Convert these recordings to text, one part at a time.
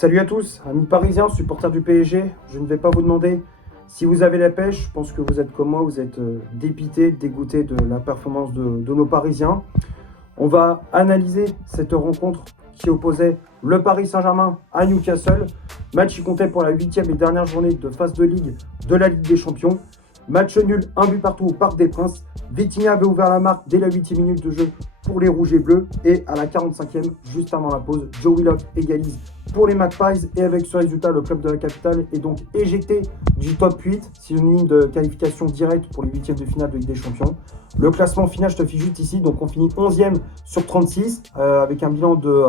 Salut à tous, amis parisiens, supporters du PSG. Je ne vais pas vous demander si vous avez la pêche. Je pense que vous êtes comme moi, vous êtes dépité, dégoûté de la performance de nos Parisiens. On va analyser cette rencontre qui opposait le Paris Saint-Germain à Newcastle. Match qui comptait pour la 8e et dernière journée de phase de Ligue de la Ligue des Champions. Match nul, un but partout au Parc des Princes. Vitinha avait ouvert la marque dès la 8e minute de jeu pour les Rouges et Bleus. Et à la 45e, juste avant la pause, Joe Willock égalise pour les Magpies. Et avec ce résultat, le club de la capitale est donc éjecté du top 8, synonyme de qualification directe pour les 8e de finale de Ligue des Champions. Le classement final, je te fiche juste ici. Donc on finit 11e sur 36 avec un bilan de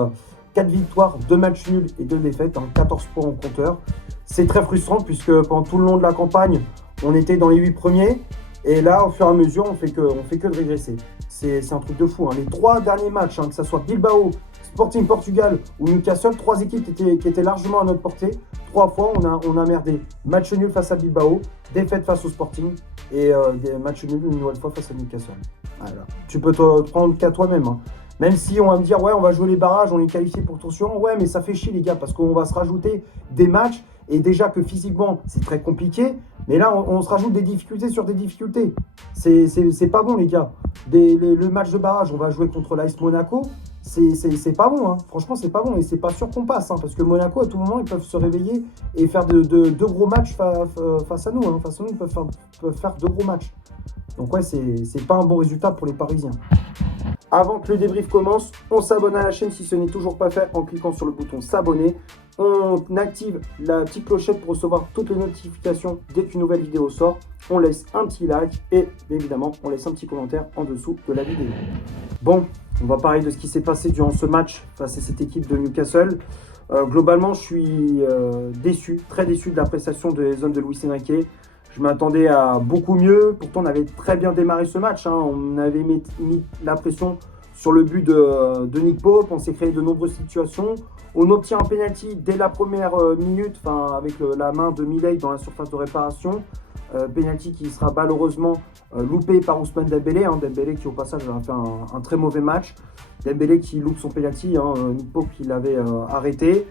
4 victoires, 2 matchs nuls et 2 défaites, 14 points en compteur. C'est très frustrant puisque pendant tout le long de la campagne, on était dans les 8 premiers. Et là, au fur et à mesure, on fait que de régresser. C'est un truc de fou. Les 3 derniers matchs, que ce soit Bilbao, Sporting Portugal ou Newcastle, 3 équipes qui étaient largement à notre portée. 3 fois, on a merdé. Match nul face à Bilbao, défaite face au Sporting et des matchs nuls une nouvelle fois face à Newcastle. Voilà. Tu peux te prendre qu'à toi-même. Même si on va me dire, ouais, on va jouer les barrages, on est qualifié pour tour suivant. Ouais, mais ça fait chier, les gars, parce qu'on va se rajouter des matchs. Et déjà que physiquement, c'est très compliqué. Mais là, on se rajoute des difficultés sur des difficultés. C'est pas bon, les gars. Le match de barrage, on va jouer contre l'AS Monaco. C'est pas bon. Franchement, c'est pas bon. Et c'est pas sûr qu'on passe. Parce que Monaco, à tout moment, ils peuvent se réveiller et faire de gros matchs face à nous. Face à nous, ils peuvent faire de gros matchs. Donc ouais, c'est pas un bon résultat pour les Parisiens. Avant que le débrief commence, on s'abonne à la chaîne si ce n'est toujours pas fait en cliquant sur le bouton s'abonner. On active la petite clochette pour recevoir toutes les notifications dès qu'une nouvelle vidéo sort. On laisse un petit like et évidemment on laisse un petit commentaire en dessous de la vidéo. Bon, on va parler de ce qui s'est passé durant ce match face à cette équipe de Newcastle. Globalement, je suis déçu, très déçu de la prestation des hommes de Luis Enrique. Je m'attendais à beaucoup mieux. Pourtant, on avait très bien démarré ce match. On avait mis la pression sur le but de Nick Pope. On s'est créé de nombreuses situations. On obtient un penalty dès la première minute, avec la main de Milei dans la surface de réparation. Penalty qui sera malheureusement loupé par Ousmane Dembélé. Dembélé qui au passage a fait un très mauvais match. Dembélé qui loupe son penalty. Nick Pope qui l'avait arrêté.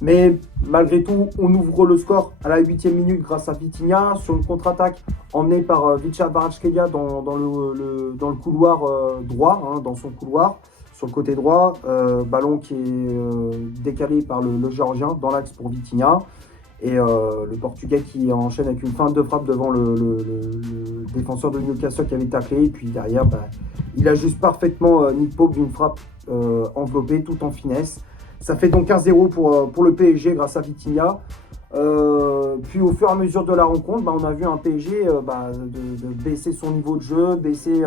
Mais malgré tout, on ouvre le score à la 8e minute grâce à Vitinha sur une contre-attaque emmenée par Vicha Kvaratskhelia dans le couloir droit, dans son couloir, sur le côté droit. Ballon qui est décalé par le Géorgien dans l'axe pour Vitinha. Et le Portugais qui enchaîne avec une feinte de frappe devant le défenseur de Newcastle qui avait taclé. Et puis derrière, il ajuste parfaitement Nick Pope d'une frappe enveloppée tout en finesse. Ça fait donc 1-0 pour le PSG grâce à Vitinha. Puis au fur et à mesure de la rencontre, on a vu un PSG de baisser son niveau de jeu, baisser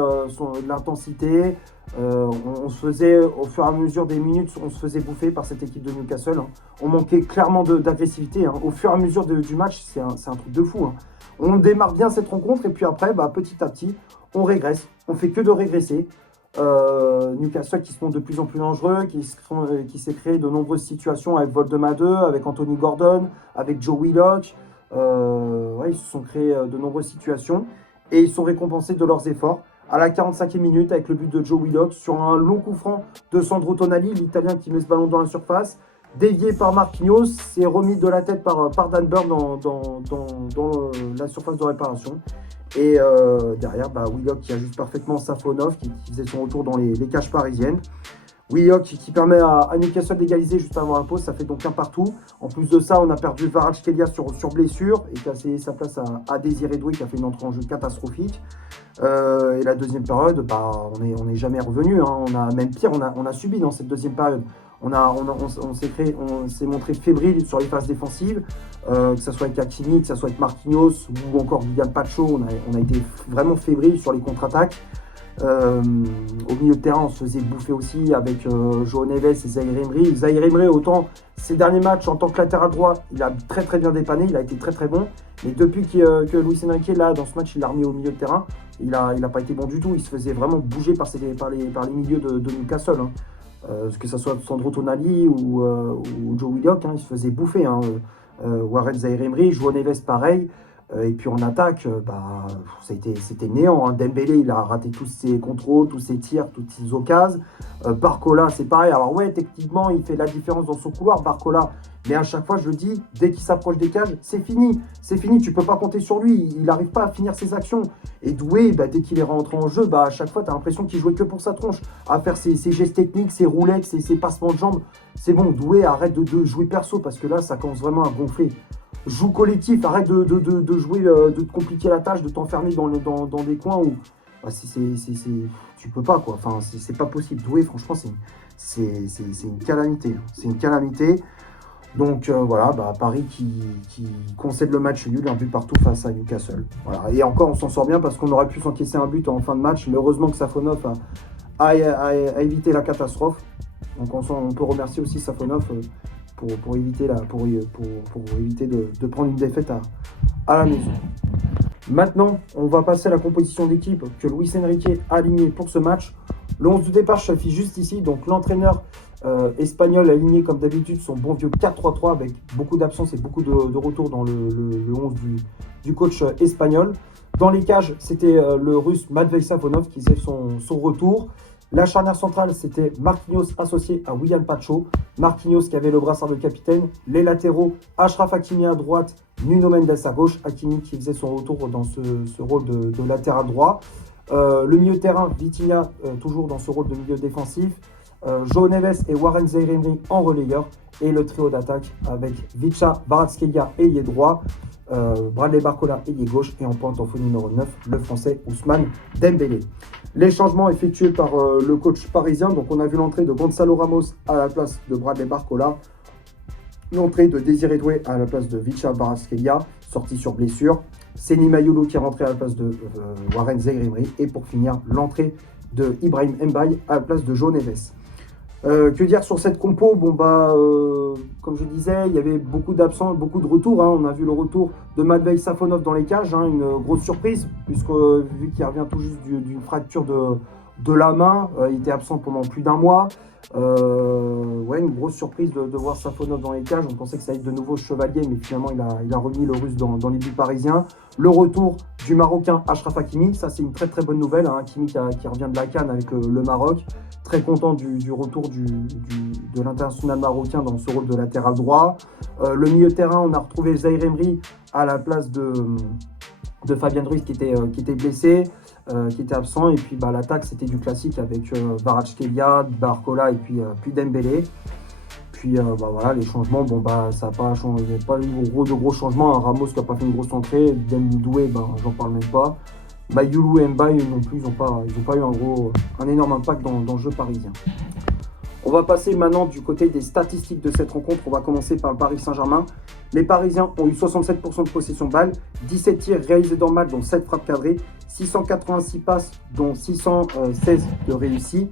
l'intensité. On se faisait, au fur et à mesure des minutes, on se faisait bouffer par cette équipe de Newcastle. On manquait clairement d'agressivité. Au fur et à mesure du match, c'est un truc de fou. On démarre bien cette rencontre et puis après, petit à petit, on régresse. On fait que de régresser. Newcastle qui se montre de plus en plus dangereux, qui s'est créé de nombreuses situations avec Woldemade, avec Anthony Gordon, avec Joe Willock. Ils se sont créés de nombreuses situations et ils sont récompensés de leurs efforts. À la 45e minute, avec le but de Joe Willock, sur un long coup franc de Sandro Tonali, l'Italien qui met ce ballon dans la surface, dévié par Marquinhos, c'est remis de la tête par Dan Burn dans la surface de réparation. Et derrière, Willock qui ajuste parfaitement Safonov, qui faisait son retour dans les cages parisiennes. Willock qui permet à Newcastle d'égaliser juste avant la pause, ça fait donc un partout. En plus de ça, on a perdu Kvaratskhelia sur blessure et qui a cédé sa place à Désiré Doué qui a fait une entrée en jeu catastrophique. Et la deuxième période, on n'est jamais revenu. On a même pire, on a subi dans cette deuxième période. On s'est montré fébrile sur les phases défensives, que ce soit avec Hakimi, que ce soit avec Marquinhos ou encore William Pacho. On a été vraiment fébrile sur les contre-attaques. Au milieu de terrain, on se faisait bouffer aussi avec João Neves et Zaïre Emery. Zaïre Emery, autant ces derniers matchs en tant que latéral droit, il a très très bien dépanné, il a été très très bon. Mais depuis que Luis Enrique, là, dans ce match, il l'a remis au milieu de terrain, il n'a pas été bon du tout. Il se faisait vraiment bouger par les milieux de Newcastle. Que ce soit Sandro Tonali ou Joe Willock, il se faisait bouffer. Warren Zaïre Emery, João Neves pareil. Et puis en attaque, c'était néant. Hein. Dembélé, il a raté tous ses contrôles, tous ses tirs, toutes ses occasions. Barcola, c'est pareil. Alors ouais, techniquement, il fait la différence dans son couloir, Barcola. Mais à chaque fois, je le dis, dès qu'il s'approche des cages, c'est fini. C'est fini, tu ne peux pas compter sur lui. Il n'arrive pas à finir ses actions. Et Doué, dès qu'il est rentré en jeu, à chaque fois, tu as l'impression qu'il jouait que pour sa tronche. À faire ses gestes techniques, ses roulettes, ses passements de jambes. C'est bon, Doué, arrête de jouer perso parce que là, ça commence vraiment à gonfler. Joue collectif, arrête de jouer, de te compliquer la tâche, de t'enfermer dans des coins où tu peux pas, quoi. Enfin, c'est pas possible. Doué, franchement, c'est une calamité. C'est une calamité. Donc voilà, Paris qui concède le match nul, un but partout face à Newcastle. Voilà. Et encore, on s'en sort bien parce qu'on aurait pu s'encaisser un but en fin de match, mais heureusement que Safonov a évité la catastrophe. Donc on peut remercier aussi Safonov pour éviter de prendre une défaite à la maison. Maintenant, on va passer à la composition d'équipe que Luis Enrique a alignée pour ce match. Le 11 du départ s'affiche juste ici. Donc l'entraîneur espagnol aligné comme d'habitude son bon vieux 4-3-3 avec beaucoup d'absence et beaucoup de retours dans le 11 du coach espagnol. Dans les cages, c'était le russe Matvei Safonov qui faisait son retour. La charnière centrale, c'était Marquinhos associé à William Pacho. Marquinhos qui avait le brassard de capitaine. Les latéraux, Achraf Hakimi à droite, Nuno Mendes à gauche. Hakimi qui faisait son retour dans ce rôle de latéral droit. Le milieu de terrain, Vitinha toujours dans ce rôle de milieu défensif. João Neves et Warren Zaïre-Emery en relayeur. Et le trio d'attaque avec Vicha, Kvaratskhelia ailier droit. Bradley Barcola ailier gauche et en pointe en faux numéro 9, le français Ousmane Dembélé. Les changements effectués par le coach parisien, donc on a vu l'entrée de Gonzalo Ramos à la place de Bradley Barcola, l'entrée de Désiré Doué à la place de Vicha Kvaratskhelia, sorti sur blessure, Seny Mayulu qui est rentré à la place de Warren Zaïre-Emery et pour finir l'entrée de Ibrahim Mbaye à la place de João Neves. Que dire sur cette compo? Comme je disais, il y avait beaucoup d'absents, beaucoup de retours. Hein. On a vu le retour de Matvei Safonov dans les cages, hein, une grosse surprise, puisque vu qu'il revient tout juste d'une fracture de la main, il était absent pendant plus d'un mois. Une grosse surprise de voir Safonov dans les cages. On pensait que ça allait être de nouveau Chevalier, mais finalement il a remis le russe dans les buts parisiens. Le retour du Marocain Achraf Hakimi, ça c'est une très très bonne nouvelle. Hein. Hakimi qui revient de la CAN avec le Maroc. Très content du retour de l'international marocain dans ce rôle de latéral droit. Le milieu de terrain, on a retrouvé Zaïre-Emery à la place de Fabien Ruiz qui était blessé, qui était absent. Et puis l'attaque, c'était du classique avec Kvaratskhelia, Barcola et puis Dembélé. Puis voilà, les changements, ça n'a pas changé. Il n'y a pas eu de gros changements. Ramos qui n'a pas fait une grosse entrée. Doué, j'en parle même pas. Mayulu et Mbaye non plus, ils n'ont pas eu un énorme impact dans le jeu parisien. On va passer maintenant du côté des statistiques de cette rencontre. On va commencer par le Paris Saint-Germain. Les Parisiens ont eu 67% de possession balle, 17 tirs réalisés dans le match, dont 7 frappes cadrées, 686 passes, dont 616 de réussis,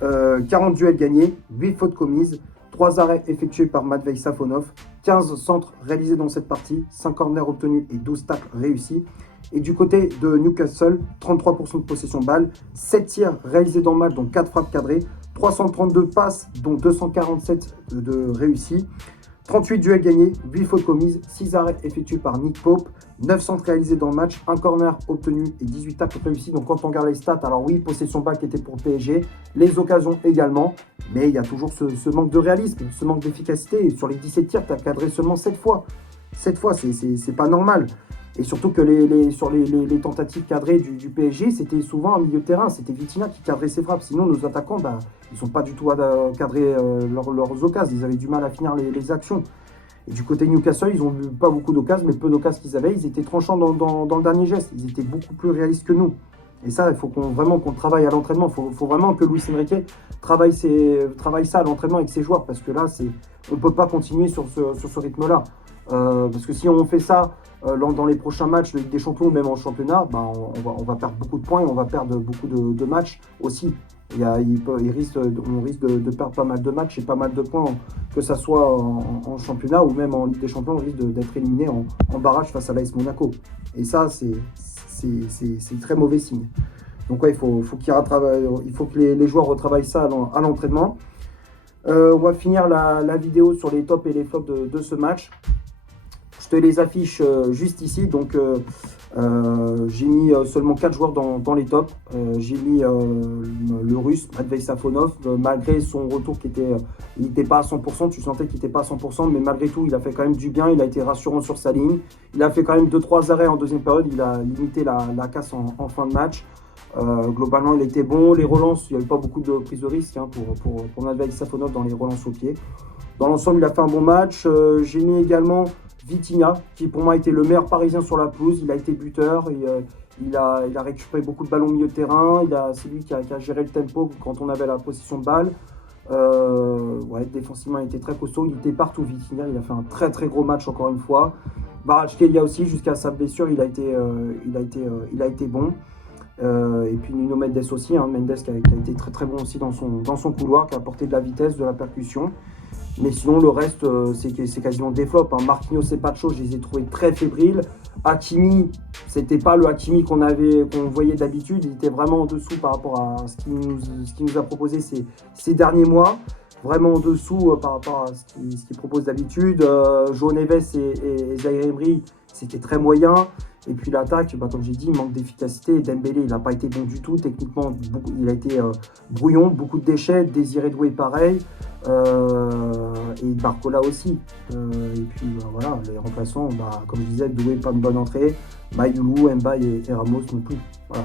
40 duels gagnés, 8 fautes commises, 3 arrêts effectués par Matvei Safonov, 15 centres réalisés dans cette partie, 5 corners obtenus et 12 tacles réussis. Et du côté de Newcastle, 33% de possession balle, 7 tirs réalisés dans le match, dont 4 frappes cadrées, 332 passes, dont 247 de réussis, 38 duels gagnés, 8 fautes commises, 6 arrêts effectués par Nick Pope, 9 centres réalisés dans le match, 1 corner obtenu et 18 tacles réussis. Donc quand on regarde les stats, alors oui, possession balle qui était pour le PSG, les occasions également, mais il y a toujours ce manque de réalisme, ce manque d'efficacité. Et sur les 17 tirs, tu as cadré seulement 7 fois. 7 fois, c'est pas normal. Et surtout que sur les tentatives cadrées du PSG, c'était souvent un milieu de terrain. C'était Vitinha qui cadrait ses frappes. Sinon, nos attaquants, ils ne sont pas du tout cadrés leurs occasions. Ils avaient du mal à finir les actions. Et du côté Newcastle, ils n'ont eu pas beaucoup d'occasions, mais peu d'occasions qu'ils avaient. Ils étaient tranchants dans le dernier geste. Ils étaient beaucoup plus réalistes que nous. Et ça, il faut vraiment qu'on travaille à l'entraînement. Il faut vraiment que Luis Enrique travaille ça à l'entraînement avec ses joueurs. Parce que là, on ne peut pas continuer sur ce rythme-là. Parce que si on fait ça dans les prochains matchs de Ligue des Champions, même en championnat, on va perdre beaucoup de points et on va perdre beaucoup de matchs aussi. On risque de perdre pas mal de matchs et pas mal de points, que ce soit en championnat ou même en Ligue des Champions, on risque d'être éliminé en barrage face à l'AS Monaco. Et ça, c'est très mauvais signe. Donc ouais, il faut que les joueurs retravaillent ça à l'entraînement. On va finir la vidéo sur les tops et les flops de ce match. Je Je te les affiche juste ici. Donc, j'ai mis seulement 4 joueurs dans les tops. J'ai mis le russe, Matvei Safonov, malgré son retour qui était, il n'était pas à 100%, tu sentais qu'il n'était pas à 100%, mais malgré tout, il a fait quand même du bien, il a été rassurant sur sa ligne. Il a fait quand même 2-3 arrêts en deuxième période, il a limité la casse en fin de match. Globalement, il était bon. Les relances, il n'y avait pas beaucoup de prise de risque hein, pour Matvei Safonov dans les relances au pied. Dans l'ensemble, il a fait un bon match. J'ai mis également Vitinha, qui pour moi était le meilleur Parisien sur la pelouse. Il a été buteur, il a récupéré beaucoup de ballons au milieu de terrain. C'est lui qui a géré le tempo quand on avait la possession de balle. Défensivement, il était très costaud. Il était partout, Vitinha. Il a fait un très très gros match encore une fois. Kvaratskhelia aussi, jusqu'à sa blessure, il a été bon. Et puis Nuno Mendes aussi, hein, Mendes qui a été très très bon aussi dans son couloir, qui a apporté de la vitesse, de la percussion. Mais sinon le reste c'est quasiment des flops. Hein. Marquinhos et Pacho, je les ai trouvés très fébriles. Hakimi, c'était pas le Hakimi qu'on voyait d'habitude, il était vraiment en dessous par rapport à ce qu'il nous a proposé ces derniers mois. Vraiment en dessous par rapport à ce qu'il propose d'habitude. João Neves et Zaïre Emery, c'était très moyen. Et puis l'attaque, comme j'ai dit, il manque d'efficacité. Dembélé, il n'a pas été bon du tout. Techniquement, il a été brouillon, beaucoup de déchets. Désiré Doué, pareil. Et Barcola aussi. Et puis voilà, les remplaçants, comme je disais, Doué, pas une bonne entrée. Maïdoulou, Mbaye et Ramos non plus. Voilà,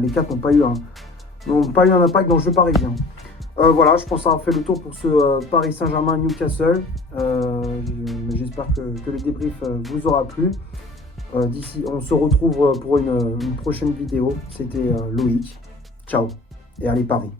les quatre n'ont pas eu un impact dans le jeu parisien. Voilà, je pense avoir fait le tour pour ce Paris Saint-Germain-Newcastle. J'espère que le débrief vous aura plu. D'ici, on se retrouve pour une prochaine vidéo. C'était Loïc. Ciao et allez Paris.